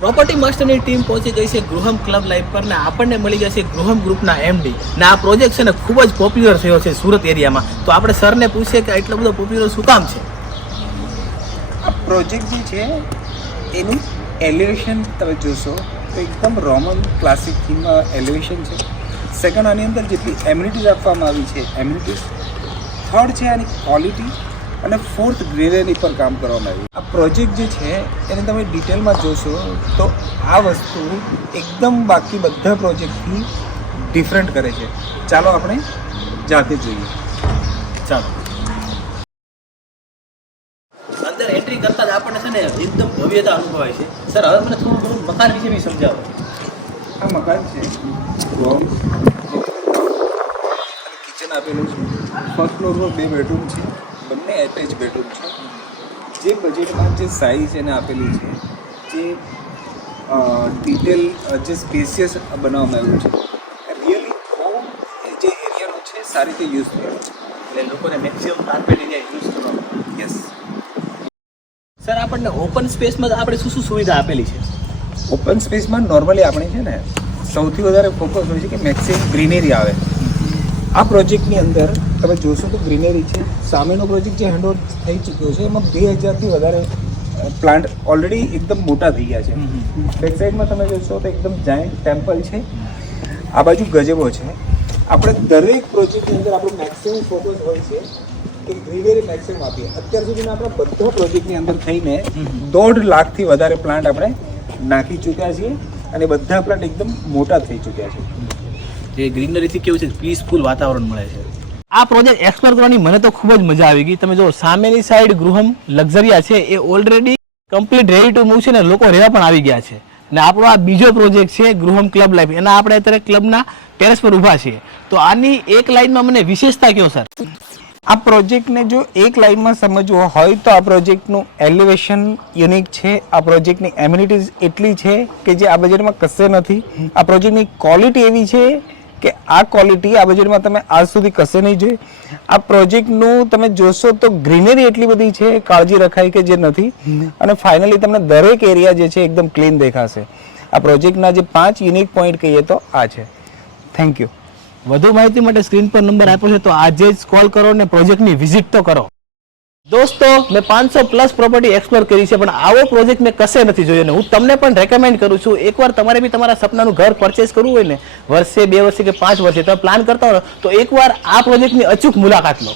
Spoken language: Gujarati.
પ્રોપર્ટી માસ્ટરની ટીમ પહોંચી ગઈ છે ગૃહમ ક્લબ લાઈફ પર ને આપણને મળી ગયા છે ગૃહમ ગ્રુપના એમડી ને આ પ્રોજેક્ટ છે ને ખૂબ જ પોપ્યુલર થયો છે સુરત એરિયામાં તો આપણે સરને પૂછીએ કે એટલો બધો પોપ્યુલર શું કામ છે? આ પ્રોજેક્ટ જે છે, એનું એલિવેશન તમે જોશો તો એકદમ રોમન ક્લાસિક થીમમાં એલિવેશન છે. સેકન્ડ આની અંદર જેટલી એમ્યુનિટીઝ આપવામાં આવી છે એમ્યુનિટીઝ થર્ડ છે આની ક્વોલિટી અને ફોર્થ ગ્રીનરી પર કામ કરવામાં આવ્યું. આ પ્રોજેક્ટ જે છે એને તમે ડિટેલમાં જોશો તો આ વસ્તુ એકદમ બાકી બધા પ્રોજેક્ટથી ડિફરન્ટ કરે છે. ચાલો આપણે જાતે જોઈએ. ચાલો. અંદર એન્ટ્રી કરતા જ આપણને છે ને એકદમ ભવ્યતા અનુભવાય છે. સર હવે મને થોડું થોડું મકાન વિશે બી સમજાવો. આ મકાન છે. કિચન આપેલું છે. ફર્સ્ટ ફ્લોરમાં બે બેડરૂમ છે. એટેચ બેડરૂમ છે. જે બજેટમાં જે સાઇઝ એને આપેલી છે જે ડિટેલ જે સ્પેસિયસ બનાવવામાં આવ્યું છે રિયલી બહુ જે એરિયાનો છે સારી રીતે યુઝ થયેલો છે. એટલે લોકોને મેક્સિમમ કાર્પેટ એરિયા યુઝ કરવા યસ સર આપણને ઓપન સ્પેસમાં આપણે શું શું સુવિધા આપેલી છે? ઓપન સ્પેસમાં નોર્મલી આપણે છે ને સૌથી વધારે ફોકસ હોય છે કે મેક્સિમમ ગ્રીનરી આવે. આ પ્રોજેક્ટની અંદર તમે જોશો તો ગ્રીનરી છે. સામેનો પ્રોજેક્ટ જે હેન્ડઓવર થઈ ચૂક્યો છે એમાં બે હજારથી વધારે પ્લાન્ટ ઓલરેડી એકદમ મોટા થઈ ગયા છે. બેક સાઈડમાં તમે જોશો તો એકદમ જાયન્ટ ટેમ્પલ છે. આ બાજુ ગજેબો છે. આપણે દરેક પ્રોજેક્ટની અંદર આપણો મેક્સિમમ ફોકસ હોય છે કે ગ્રીનરી મેક્સિમમ આપીએ. અત્યાર સુધીના આપણા બધા પ્રોજેક્ટની અંદર થઈને દોઢ લાખથી વધારે પ્લાન્ટ આપણે નાખી ચૂક્યા છીએ અને બધા પ્લાન્ટ એકદમ મોટા થઈ ચૂક્યા છે. જે ગ્રીનરીથી કેવું છે પીસફુલ વાતાવરણ મળે છે. આ પ્રોજેક્ટ એક્સપ્લોર કરવાની મને તો ખૂબ જ મજા આવી ગઈ. તમે જો સામેની સાઈડ ગૃહમ લક્ઝરિયા છે એ already complete ready to move છે ને લોકો રહેવા પણ આવી ગયા છે. ને આપણો આ બીજો પ્રોજેક્ટ છે ગૃહમ ક્લબ લાઈફ એના આપણે અત્યારે ક્લબના ટેરેસ પર ઊભા છીએ. તો આની એક લાઈનમાં મને વિશેષતા કયો સર આ પ્રોજેક્ટને જો એક લાઈનમાં સમજવો હોય તો આ પ્રોજેક્ટનું એલિવેશન યુનિક છે. આ પ્રોજેક્ટની એમ્યુનિટીઝ એટલી છે કે જે આ બજેટમાં કશે નથી. આ પ્રોજેક્ટની ક્વોલિટી એવી છે કે આ ક્વોલિટી આ બજેટમાં તમે આજ સુધી કશે નહીં જોઈ. આ પ્રોજેક્ટનું તમે જોશો તો ગ્રીનરી એટલી બધી છે, કાળજી રખાય કે જે નથી. અને ફાઇનલી તમને દરેક એરિયા જે છે એકદમ ક્લીન દેખાશે. આ પ્રોજેક્ટના જે પાંચ યુનિક પોઈન્ટ કહીએ તો આ છે. થેન્ક યુ વધુ માહિતી માટે સ્ક્રીન પર નંબર આપ્યો છે, તો આજે જ કોલ કરો ને પ્રોજેક્ટની વિઝિટ તો કરો. દોસ્તો, મેં પાંચસો પ્લસ પ્રોપર્ટી એક્સપ્લોર કરી છે, પણ આવો પ્રોજેક્ટ મેં કશે નથી જોયો ને. હું તમને પણ રેકમેન્ડ કરું છું, એકવાર તમારે બી તમારા સપનાનું ઘર પરચેસ કરવું હોય ને, વર્ષે બે વર્ષે કે પાંચ વર્ષે તમે પ્લાન કરતા હો તો એકવાર આ પ્રોજેક્ટની અચૂક મુલાકાત લો.